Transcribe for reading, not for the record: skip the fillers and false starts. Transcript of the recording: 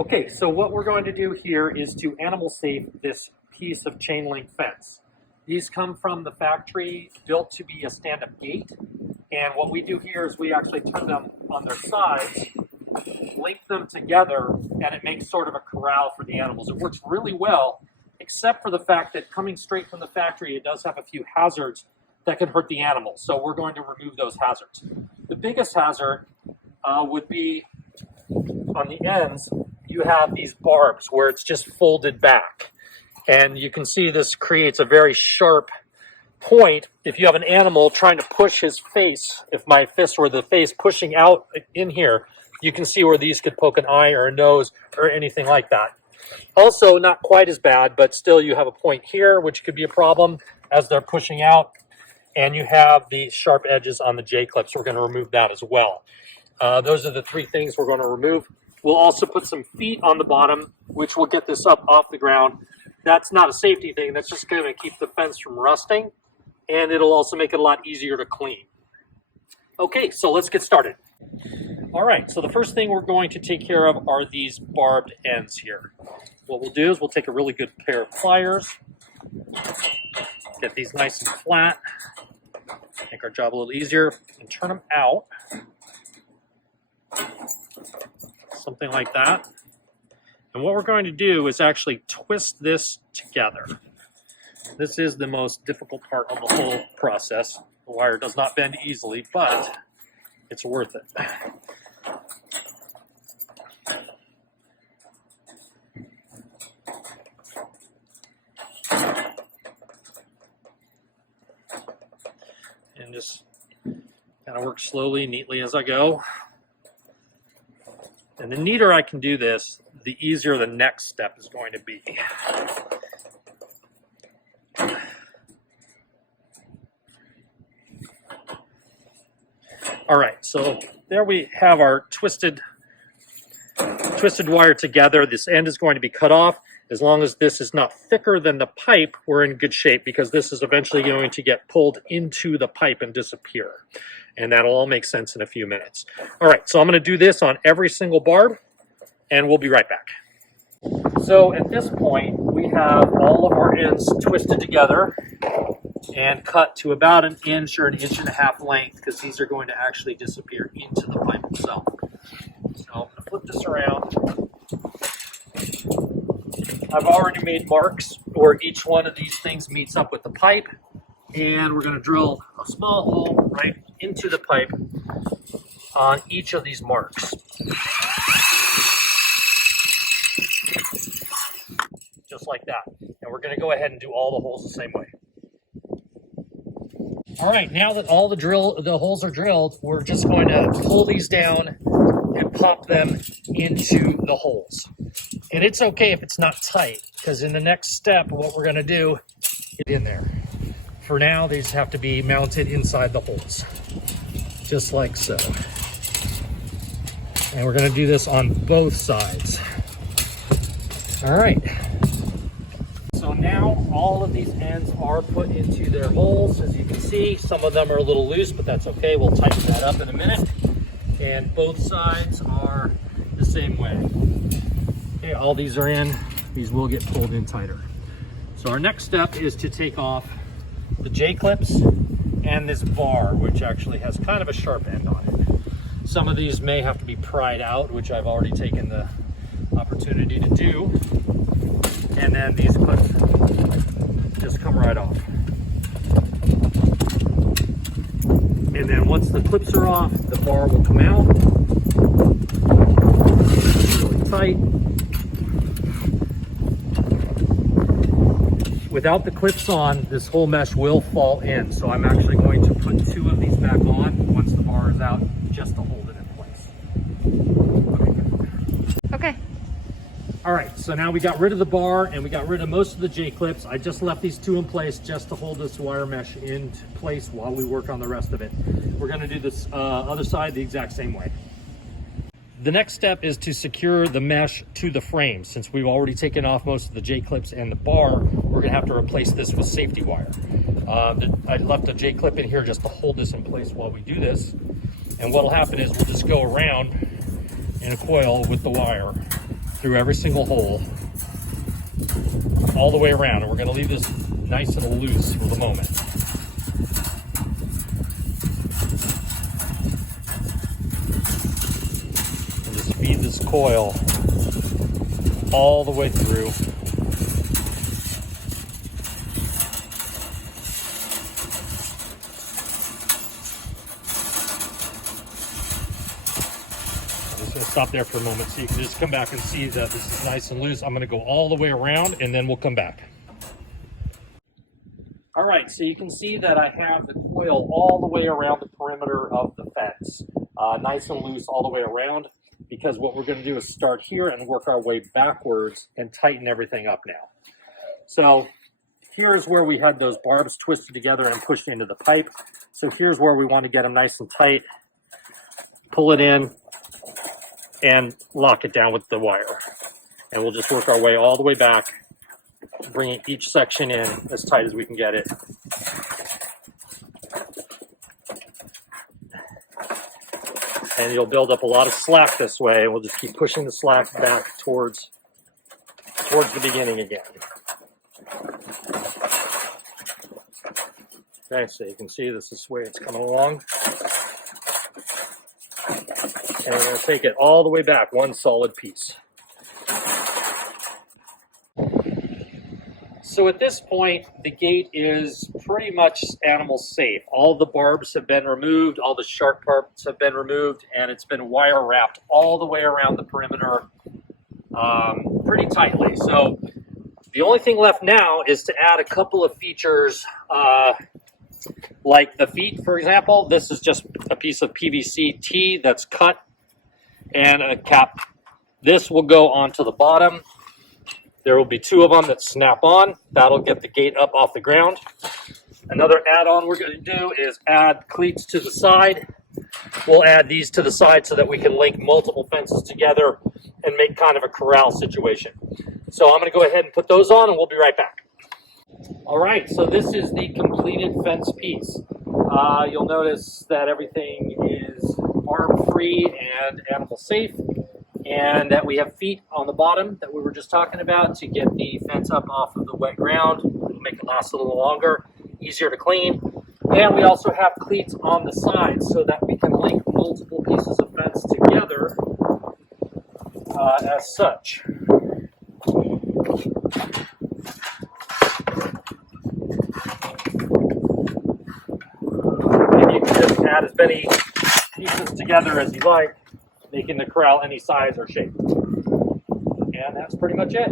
Okay, so what we're going to do here is to animal safe this piece of chain link fence. These come from the factory, built to be a stand-up gate. And what we do here is we actually turn them on their sides, link them together, and it makes sort of a corral for the animals. It works really well, except for the fact that coming straight from the factory, it does have a few hazards that can hurt the animals. So we're going to remove those hazards. The biggest hazard would be on the ends. You have these barbs where it's just folded back. And you can see this creates a very sharp point. If you have an animal trying to push his face, if my fist were the face pushing out in here, you can see where these could poke an eye or a nose or anything like that. Also, not quite as bad, but still you have a point here, which could be a problem as they're pushing out. And you have the sharp edges on the J-clips. We're going to remove that as well. Those are the three things we're going to remove. We'll also put some feet on the bottom, which will get this up off the ground. That's not a safety thing. That's just going to keep the fence from rusting. And it'll also make it a lot easier to clean. Okay, so let's get started. All right, so the first thing we're going to take care of are these barbed ends here. What we'll do is we'll take a really good pair of pliers, get these nice and flat, make our job a little easier, and turn them out. Something like that. And what we're going to do is actually twist this together. This is the most difficult part of the whole process. The wire does not bend easily, but it's worth it. And just kind of work slowly, neatly as I go. And the neater I can do this, the easier the next step is going to be. All right, so there we have our twisted wire together. This end is going to be cut off. As long as this is not thicker than the pipe, we're in good shape, because this is eventually going to get pulled into the pipe and disappear. And that'll all make sense in a few minutes. All right, so I'm going to do this on every single barb, and we'll be right back. So at this point, we have all of our ends twisted together and cut to about 1 inch or 1.5 inch length, because these are going to actually disappear into the pipe itself. So I'm going to flip this around. I've already made marks where each one of these things meets up with the pipe, and we're going to drill a small hole right into the pipe on each of these marks. Just like that. And we're going to go ahead and do all the holes the same way. All right, now that all the holes are drilled, we're just going to pull these down and pop them into the holes. And it's okay if it's not tight, because in the next step, what we're going to do is in there. For now, these have to be mounted inside the holes, just like so. And we're going to do this on both sides. All right. So now all of these ends are put into their holes. As you can see, some of them are a little loose, but that's okay. We'll tighten that up in a minute. And both sides are the same way. Okay, all these are in. These will get pulled in tighter. So our next step is to take off the J-clips and this bar, which actually has kind of a sharp end on it. Some of these may have to be pried out, which I've already taken the opportunity to do. And then these clips just come right off. And then once the clips are off, the bar will come out. Really tight. Without the clips on, this whole mesh will fall in. So I'm actually going to put 2 of these back on once the bar is out, just to hold it in place. Okay. All right, so now we got rid of the bar and we got rid of most of the J-clips. I just left these 2 in place just to hold this wire mesh in place while we work on the rest of it. We're going to do this other side the exact same way. The next step is to secure the mesh to the frame. Since we've already taken off most of the J-clips and the bar, we're going to have to replace this with safety wire. I left a J-clip in here just to hold this in place while we do this. And what will happen is we'll just go around in a coil with the wire through every single hole, all the way around. And we're gonna leave this nice and loose for the moment. And just feed this coil all the way through. Stop there for a moment so you can just come back and see that this is nice and loose. I'm going to go all the way around and then we'll come back. All right, so you can see that I have the coil all the way around the perimeter of the fence. Nice and loose all the way around, because what we're going to do is start here and work our way backwards and tighten everything up now. So here's where we had those barbs twisted together and pushed into the pipe. So here's where we want to get them nice and tight. Pull it in and lock it down with the wire. And we'll just work our way all the way back, bringing each section in as tight as we can get it. And you'll build up a lot of slack this way, and we'll just keep pushing the slack back towards the beginning again. Okay, so you can see this is the way it's coming along. And we're going to take it all the way back, one solid piece. So at this point, the gate is pretty much animal safe. All the barbs have been removed, all the sharp parts have been removed, and it's been wire wrapped all the way around the perimeter pretty tightly. So the only thing left now is to add a couple of features, like the feet, for example. This is just a piece of PVC T that's cut and a cap. This will go onto the bottom. There will be two of them that snap on. That'll get the gate up off the ground. Another add-on we're going to do is add cleats to the side. We'll add these to the side so that we can link multiple fences together and make kind of a corral situation. So I'm going to go ahead and put those on and we'll be right back. All right, so this is the completed fence piece. You'll notice that everything is barb-free and animal safe, and that we have feet on the bottom that we were just talking about to get the fence up off of the wet ground. It'll make it last a little longer, easier to clean. And we also have cleats on the sides so that we can link multiple pieces of fence together as such. And you can just add as many pieces together as you like, making the corral any size or shape. And that's pretty much it.